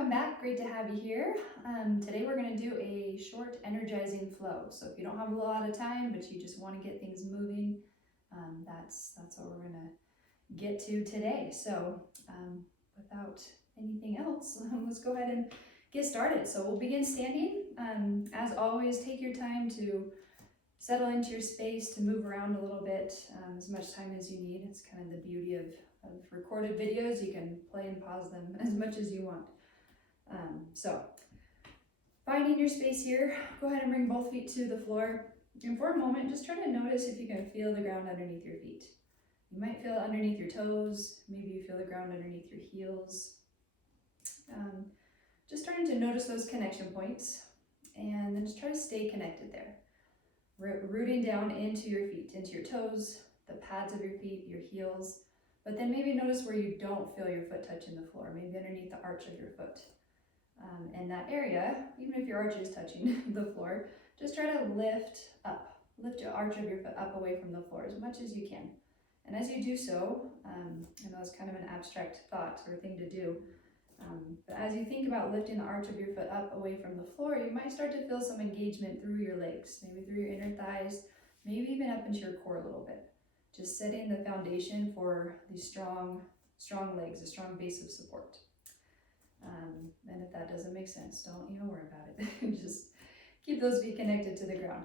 welcome back. Great to have you here. Today we're going to do a short energizing flow. So if you don't have a lot of time, but you just want to get things moving, that's what we're going to get to today. So without anything else, let's go ahead and get started. So we'll begin standing. As always, take your time to settle into your space, to move around a little bit, as much time as you need. It's kind of the beauty of recorded videos. You can play and pause them as much as you want. So finding your space here, go ahead and bring both feet to the floor. And for a moment, just try to notice if you can feel the ground underneath your feet. You might feel it underneath your toes. Maybe you feel the ground underneath your heels. Just starting to notice those connection points, and then just try to stay connected there. Rooting down into your feet, into your toes, the pads of your feet, your heels, but then maybe notice where you don't feel your foot touching the floor, maybe underneath the arch of your foot. In that area, even if your arch is touching the floor, just try to lift your arch of your foot up away from the floor as much as you can. And as you do so, I know it's kind of an abstract thought or thing to do, but as you think about lifting the arch of your foot up away from the floor, you might start to feel some engagement through your legs, maybe through your inner thighs, maybe even up into your core a little bit. Just setting the foundation for these strong legs, a strong base of support. And if that doesn't make sense, don't worry about it. Just keep those feet connected to the ground.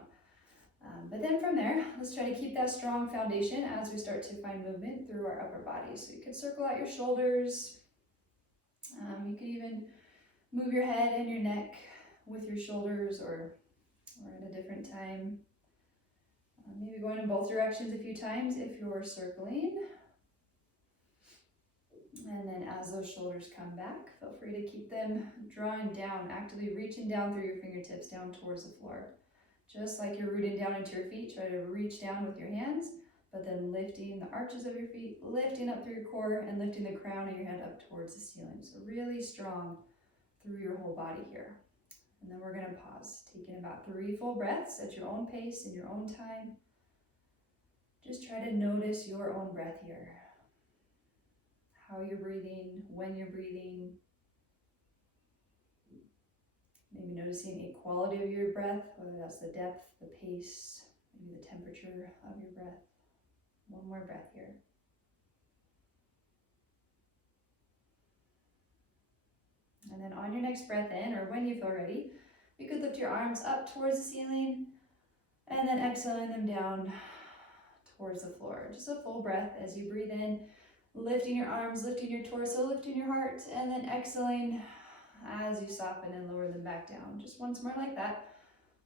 But then from there, let's try to keep that strong foundation as we start to find movement through our upper body. So you could circle out your shoulders. You could even move your head and your neck with your shoulders or at a different time. Maybe going in both directions a few times if you're circling. And then as those shoulders come back, feel free to keep them drawing down, actively reaching down through your fingertips down towards the floor. Just like you're rooting down into your feet, try to reach down with your hands, but then lifting the arches of your feet, lifting up through your core, and lifting the crown of your head up towards the ceiling. So really strong through your whole body here. And then we're going to pause, taking about 3 full breaths at your own pace, in your own time. Just try to notice your own breath here. How you're breathing, when you're breathing. Maybe noticing a quality of your breath, whether that's the depth, the pace, maybe the temperature of your breath. One more breath here. And then on your next breath in, or when you feel ready, you could lift your arms up towards the ceiling and then exhaling them down towards the floor. Just a full breath as you breathe in, lifting your arms, lifting your torso, lifting your heart, and then exhaling as you soften and lower them back down. Just once more like that.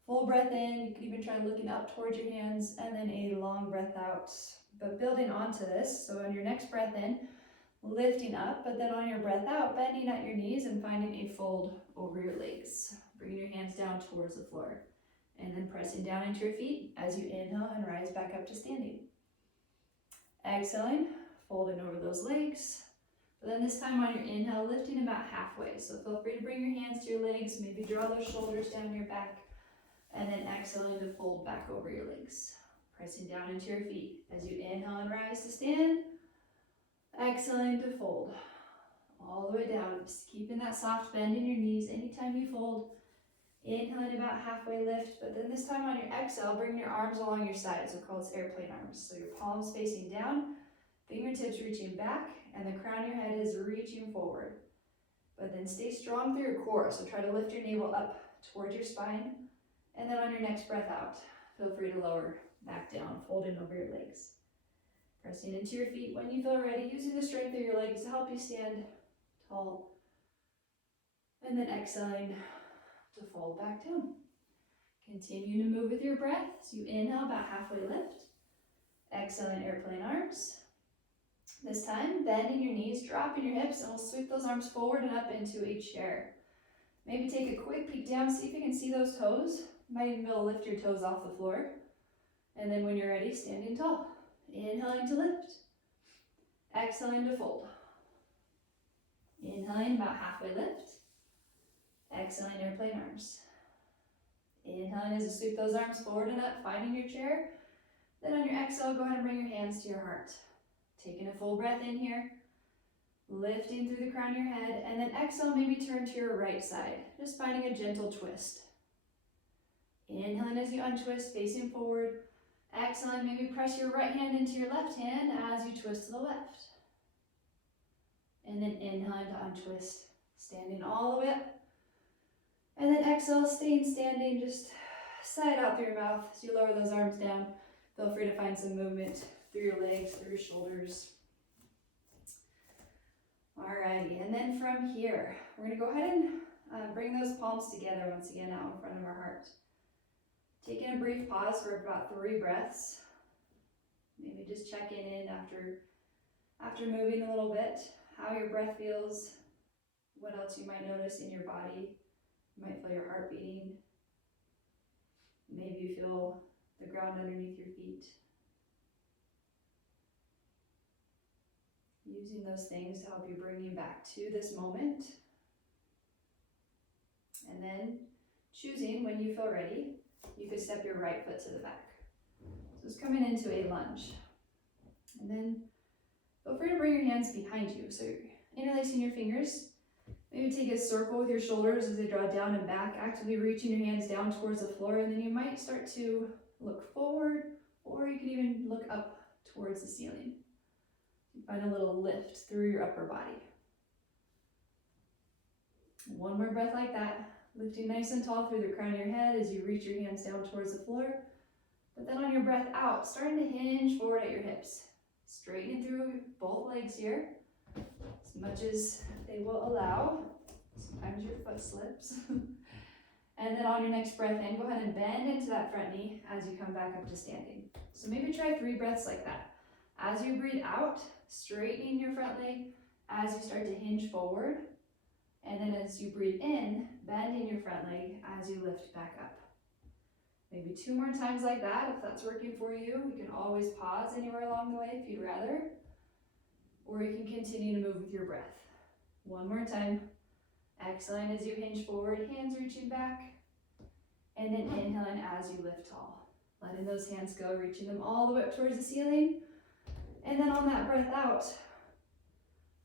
Full breath in, you can even try looking up towards your hands, and then a long breath out. But building onto this, so on your next breath in, lifting up, but then on your breath out, bending at your knees and finding a fold over your legs. Bringing your hands down towards the floor. And then pressing down into your feet as you inhale and rise back up to standing. Exhaling, folding over those legs. But then this time on your inhale, lifting about halfway. So feel free to bring your hands to your legs, maybe draw those shoulders down your back, and then exhaling to fold back over your legs. Pressing down into your feet as you inhale and rise to stand. Exhaling to fold all the way down, just keeping that soft bend in your knees anytime you fold. Inhaling about halfway lift, but then this time on your exhale, bring your arms along your sides. We'll call this airplane arms. So your palms facing down, fingertips reaching back, and the crown of your head is reaching forward. But then stay strong through your core, so try to lift your navel up towards your spine, and then on your next breath out, feel free to lower back down, folding over your legs. Pressing into your feet when you feel ready, using the strength of your legs to help you stand tall. And then exhaling to fold back down. Continue to move with your breath. So you inhale about halfway lift. Exhaling airplane arms. This time, bending your knees, dropping your hips, and we'll sweep those arms forward and up into a chair. Maybe take a quick peek down, see if you can see those toes. You might even be able to lift your toes off the floor. And then when you're ready, standing tall. Inhaling to lift. Exhaling to fold. Inhaling about halfway lift. Exhaling airplane arms. Inhaling as you sweep those arms forward and up, finding your chair. Then on your exhale, go ahead and bring your hands to your heart. Taking a full breath in here. lifting through the crown of your head, and then exhale, maybe turn to your right side, just finding a gentle twist. Inhaling as you untwist, facing forward. Exhaling, maybe press your right hand into your left hand as you twist to the left. And then inhaling to untwist, standing all the way up. And then exhale, staying standing, just sigh out through your mouth as you lower those arms down. Feel free to find some movement through your legs, through your shoulders. Alrighty, and then from here, we're going to go ahead and bring those palms together once again out in front of our heart. Taking a brief pause for about 3 breaths. Maybe just checking in after moving a little bit, how your breath feels, what else you might notice in your body. You might feel your heart beating. Maybe you feel the ground underneath your feet. Using those things to help you bring you back to this moment. And then choosing when you feel ready, you could step your right foot to the back. So it's coming into a lunge. And then feel free to bring your hands behind you. So you're interlacing your fingers. Maybe take a circle with your shoulders as they draw down and back, actively reaching your hands down towards the floor. And then you might start to look forward, or you could even look up towards the ceiling. Find a little lift through your upper body. One more breath like that, lifting nice and tall through the crown of your head as you reach your hands down towards the floor. But then on your breath out, starting to hinge forward at your hips. Straightening through both legs here, as much as they will allow. Sometimes your foot slips. And then on your next breath in, go ahead and bend into that front knee as you come back up to standing. So maybe try 3 breaths like that. As you breathe out, straightening your front leg as you start to hinge forward. And then as you breathe in, bending your front leg as you lift back up. Maybe 2 more times like that if that's working for you. You can always pause anywhere along the way if you'd rather. Or you can continue to move with your breath. 1 more time. Exhaling as you hinge forward, hands reaching back. And then inhaling as you lift tall. Letting those hands go, reaching them all the way up towards the ceiling. And then on that breath out,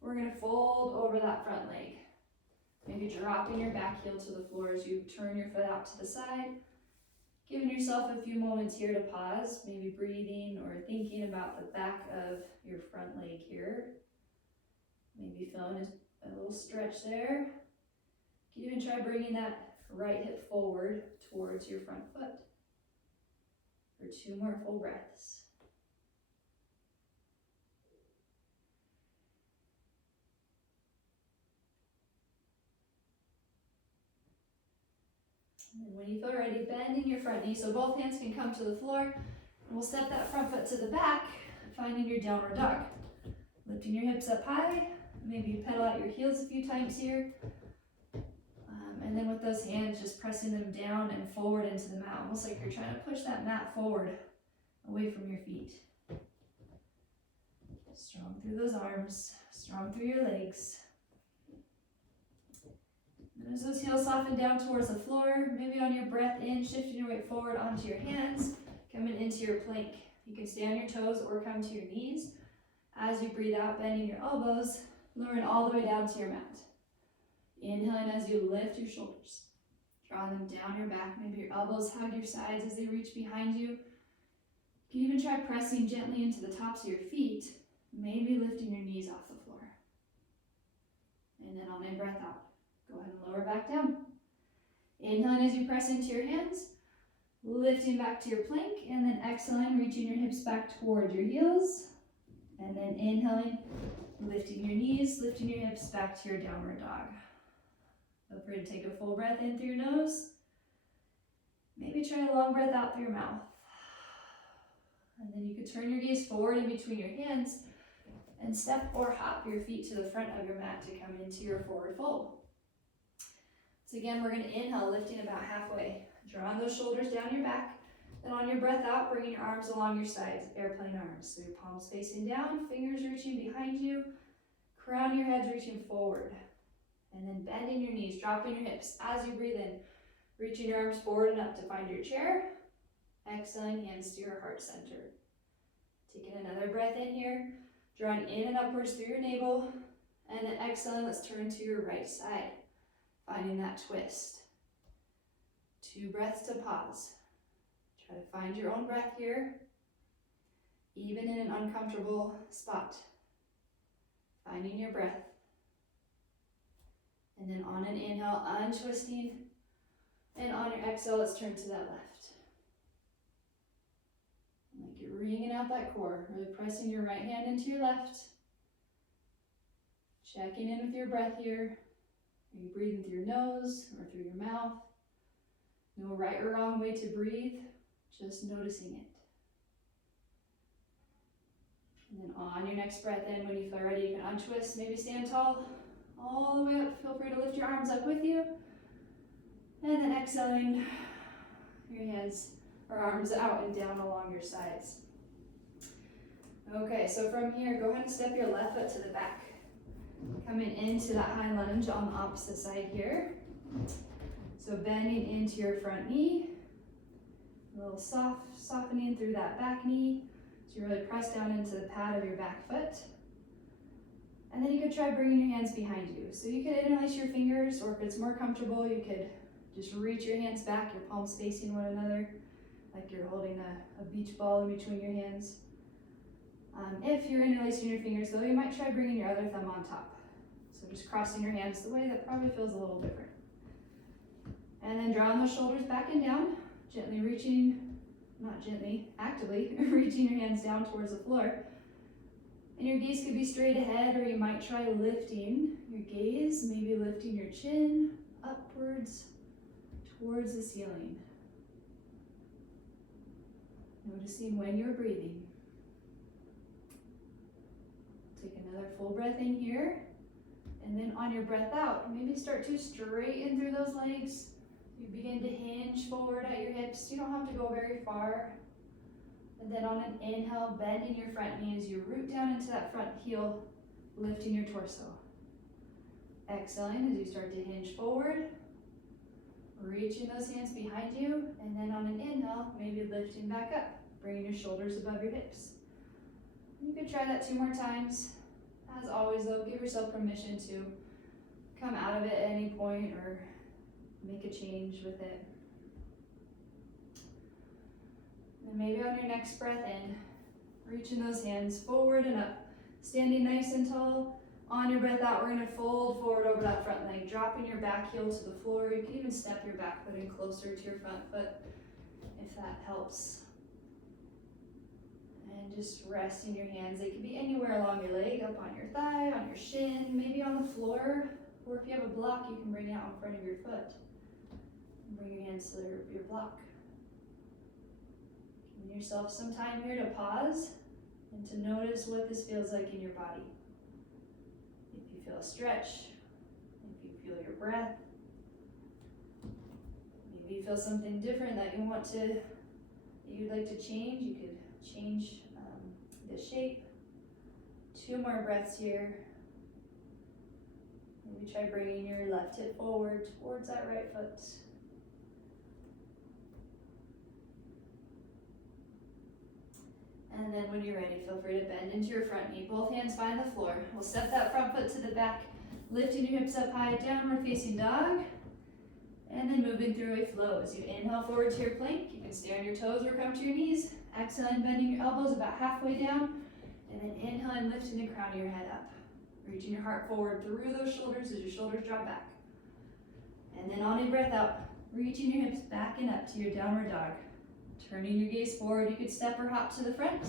we're going to fold over that front leg. Maybe dropping your back heel to the floor as you turn your foot out to the side. Giving yourself a few moments here to pause, maybe breathing or thinking about the back of your front leg here. Maybe feeling a little stretch there. You can even try bringing that right hip forward towards your front foot. For 2 more full breaths. And when you feel ready, bending your front knee so both hands can come to the floor. And we'll step that front foot to the back, finding your downward dog. Lifting your hips up high. Maybe you pedal out your heels a few times here. And then with those hands, just pressing them down and forward into the mat, almost like you're trying to push that mat forward, away from your feet. Strong through those arms, strong through your legs. And as those heels soften down towards the floor, maybe on your breath in, shifting your weight forward onto your hands, coming into your plank. You can stay on your toes or come to your knees. As you breathe out, bending your elbows, lowering all the way down to your mat. Inhaling as you lift your shoulders, drawing them down your back. Maybe your elbows hug your sides as they reach behind you. You can even try pressing gently into the tops of your feet, maybe lifting your knees off the floor. And then on a breath out, go ahead and lower back down. Inhaling as you press into your hands, lifting back to your plank, and then exhaling, reaching your hips back toward your heels. And then inhaling, lifting your knees, lifting your hips back to your downward dog. Feel free to take a full breath in through your nose. Maybe try a long breath out through your mouth. And then you could turn your gaze forward in between your hands and step or hop your feet to the front of your mat to come into your forward fold. So again, we're going to inhale, lifting about halfway. Drawing those shoulders down your back. Then on your breath out, bringing your arms along your sides, airplane arms. So your palms facing down, fingers reaching behind you, crown of your head reaching forward. And then bending your knees, dropping your hips as you breathe in, reaching your arms forward and up to find your chair. Exhaling, hands to your heart center. Taking another breath in here, drawing in and upwards through your navel, And then exhaling, let's turn to your right side, finding that twist. 2 breaths to pause. Try to find your own breath here, even in an uncomfortable spot. Finding your breath. And then on an inhale, untwisting. And on your exhale, let's turn to that left. Like you're wringing out that core, really pressing your right hand into your left. Checking in with your breath here. Are you breathing through your nose or through your mouth? No right or wrong way to breathe, just noticing it. And then on your next breath in, when you feel ready, you can untwist, maybe stand tall, all the way up. Feel free to lift your arms up with you. And then exhaling, your hands or arms out and down along your sides. Okay, so from here, go ahead and step your left foot to the back. Coming into that high lunge on the opposite side here. So bending into your front knee, a little softening through that back knee. So you really press down into the pad of your back foot. And then you could try bringing your hands behind you. So you could interlace your fingers, or if it's more comfortable, you could just reach your hands back, your palms facing one another, like you're holding a beach ball in between your hands. If you're interlacing your fingers though, you might try bringing your other thumb on top. So just crossing your hands the way that probably feels a little different. And then drawing those shoulders back and down, gently reaching, not gently, actively reaching your hands down towards the floor. And your gaze could be straight ahead, or you might try lifting your gaze, maybe lifting your chin upwards towards the ceiling. Noticing when you're breathing. Take another full breath in here, and then on your breath out, maybe start to straighten through those legs. You begin to hinge forward at your hips. You don't have to go very far. And then on an inhale, bending your front knee as you root down into that front heel, lifting your torso. Exhaling as you start to hinge forward, reaching those hands behind you, and then on an inhale, maybe lifting back up, bringing your shoulders above your hips. You could try that 2 more times. As always though, give yourself permission to come out of it at any point or make a change with it. And maybe on your next breath in, reaching those hands forward and up, standing nice and tall. On your breath out, we're gonna fold forward over that front leg, dropping your back heel to the floor. You can even step your back foot in closer to your front foot if that helps. And just resting your hands. They can be anywhere along your leg, up on your thigh, on your shin, maybe on the floor, or if you have a block, you can bring it out in front of your foot. And bring your hands to your block. Give yourself some time here to pause and to notice what this feels like in your body. If you feel a stretch, if you feel your breath, maybe you feel something different that you'd like to change, you could change the shape. 2 more breaths here. Maybe try bringing your left hip forward towards that right foot. And then when you're ready, feel free to bend into your front knee. Both hands find the floor. We'll step that front foot to the back, lifting your hips up high, downward facing dog. And then moving through a flow. As you inhale forward to your plank, you can stay on your toes or come to your knees. Exhaling, bending your elbows about halfway down. And then inhaling, lifting the crown of your head up. Reaching your heart forward through those shoulders as your shoulders drop back. And then on a breath out, reaching your hips back and up to your downward dog. Turning your gaze forward, you could step or hop to the front.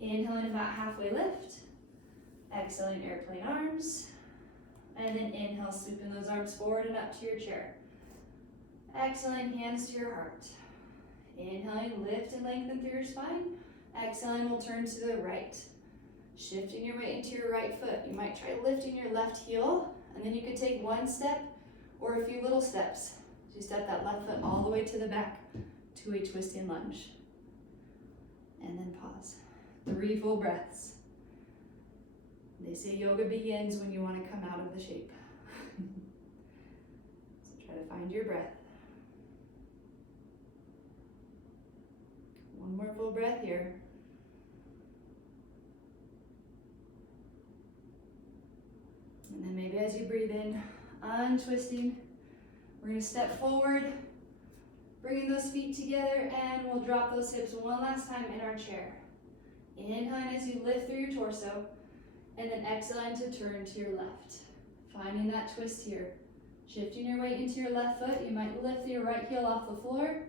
Inhaling about halfway lift. Exhaling, airplane arms. And then inhale, sweeping those arms forward and up to your chair. Exhaling, hands to your heart. Inhaling, lift and lengthen through your spine. Exhaling, we'll turn to the right. Shifting your weight into your right foot. You might try lifting your left heel, and then you could take 1 step or a few little steps. So you step that left foot all the way to the back to a twisting lunge. And then pause. 3 full breaths. They say yoga begins when you want to come out of the shape. So try to find your breath. 1 more full breath here. breathe in, untwisting. We're gonna step forward, bringing those feet together, and we'll drop those hips one last time in our chair. Inhale as you lift through your torso, and then exhale to turn to your left. Finding that twist here. Shifting your weight into your left foot, you might lift your right heel off the floor.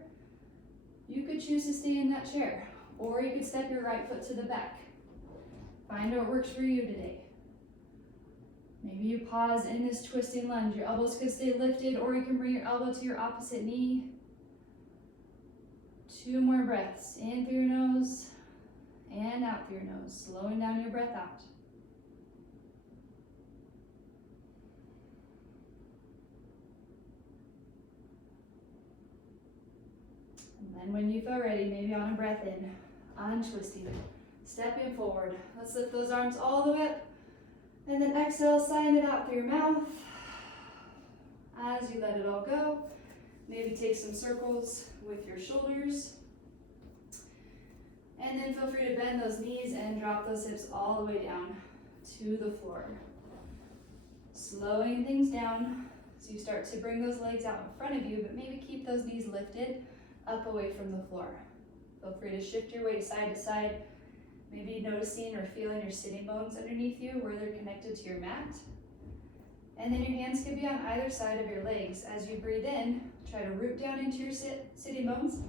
You could choose to stay in that chair, or you could step your right foot to the back. Find what works for you today. Maybe you pause in this twisting lunge. Your elbows could stay lifted, or you can bring your elbow to your opposite knee. 2 more breaths. In through your nose and out through your nose. Slowing down your breath out. And then when you feel ready, maybe on a breath in, untwisting, stepping forward. Let's lift those arms all the way up. And then exhale, sign it out through your mouth. As you let it all go, maybe take some circles with your shoulders. And then feel free to bend those knees and drop those hips all the way down to the floor. Slowing things down so you start to bring those legs out in front of you, but maybe keep those knees lifted up away from the floor. Feel free to shift your weight side to side, maybe noticing or feeling your sitting bones underneath you where they're connected to your mat. And then your hands can be on either side of your legs. As you breathe in, try to root down into your sitting bones,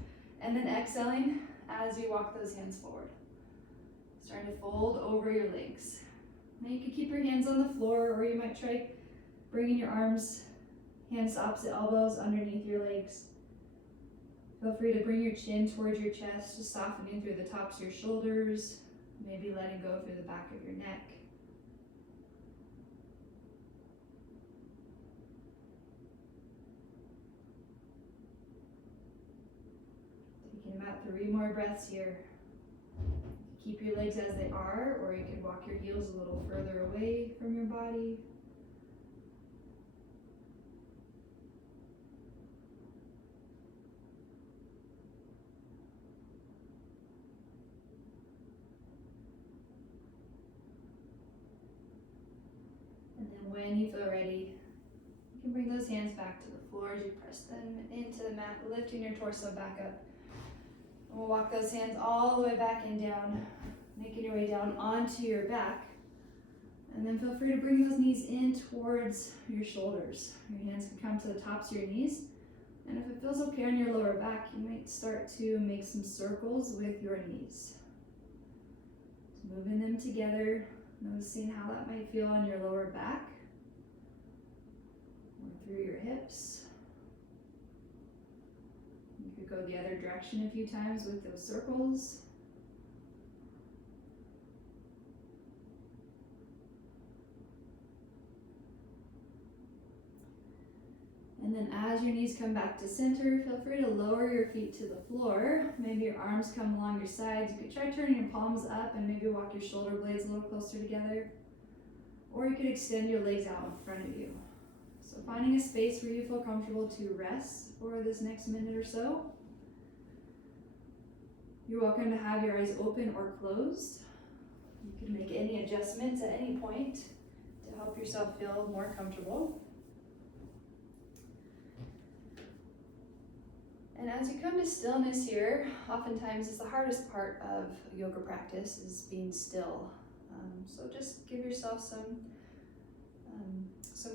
and then exhaling as you walk those hands forward. Starting to fold over your legs. Now you can keep your hands on the floor, or you might try bringing your arms, hands to opposite elbows underneath your legs. Feel free to bring your chin towards your chest, just softening through the tops of your shoulders, maybe letting go through the back of your neck. Taking about 3 more breaths here. Keep your legs as they are, or you could walk your heels a little further away from your body. And then when you feel ready, you can bring those hands back to the floor as you press them into the mat, lifting your torso back up. And we'll walk those hands all the way back and down, making your way down onto your back. And then feel free to bring those knees in towards your shoulders. Your hands can come to the tops of your knees. And if it feels okay on your lower back, you might start to make some circles with your knees. Just moving them together, noticing how that might feel on your lower back or through your hips. You could go the other direction a few times with those circles. And then as your knees come back to center, feel free to lower your feet to the floor. Maybe your arms come along your sides. You could try turning your palms up and maybe walk your shoulder blades a little closer together. Or you could extend your legs out in front of you. So finding a space where you feel comfortable to rest for this next minute or so. You're welcome to have your eyes open or closed. You can make any adjustments at any point to help yourself feel more comfortable. And as you come to stillness here, oftentimes it's the hardest part of yoga practice is being still. So just give yourself some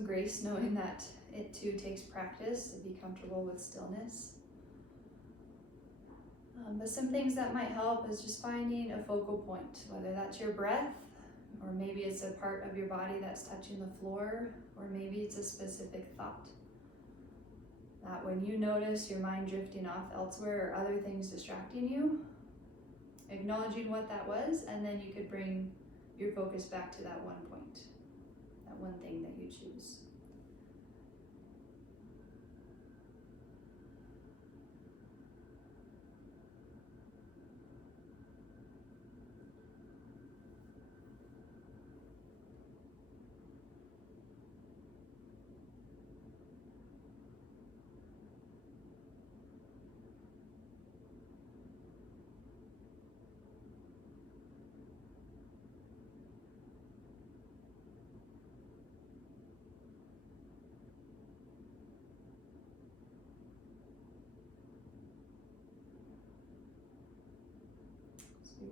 grace, knowing that it too takes practice to be comfortable with stillness. But some things that might help is just finding a focal point, whether that's your breath, or maybe it's a part of your body that's touching the floor, or maybe it's a specific thought. That when you notice your mind drifting off elsewhere or other things distracting you, acknowledging what that was, and then you could bring your focus back to that one point, that one thing that you choose.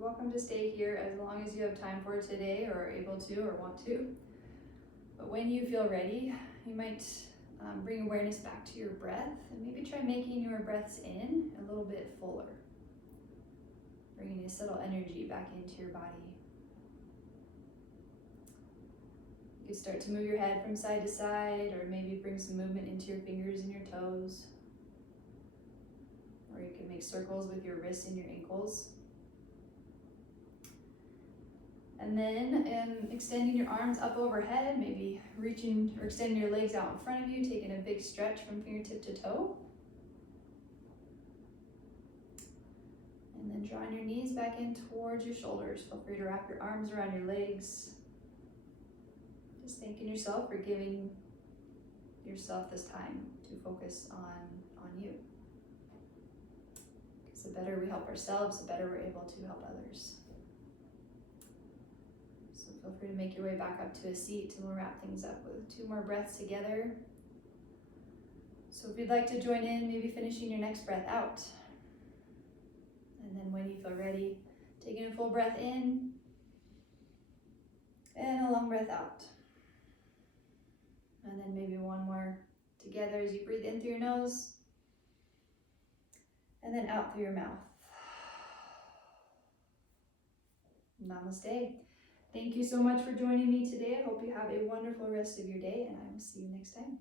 You're welcome to stay here as long as you have time for it today, or are able to, or want to. But when you feel ready, you might bring awareness back to your breath, and maybe try making your breaths in a little bit fuller, bringing a subtle energy back into your body. You can start to move your head from side to side, or maybe bring some movement into your fingers and your toes. Or you can make circles with your wrists and your ankles. And then extending your arms up overhead, maybe reaching or extending your legs out in front of you, taking a big stretch from fingertip to toe. And then drawing your knees back in towards your shoulders. Feel free to wrap your arms around your legs. Just thanking yourself for giving yourself this time to focus on you. Because the better we help ourselves, the better we're able to help others. So feel free to make your way back up to a seat, and we'll wrap things up with 2 more breaths together. So if you'd like to join in, maybe finishing your next breath out. And then when you feel ready, taking a full breath in and a long breath out. And then maybe 1 more together as you breathe in through your nose and then out through your mouth. Namaste. Thank you so much for joining me today. I hope you have a wonderful rest of your day, and I will see you next time.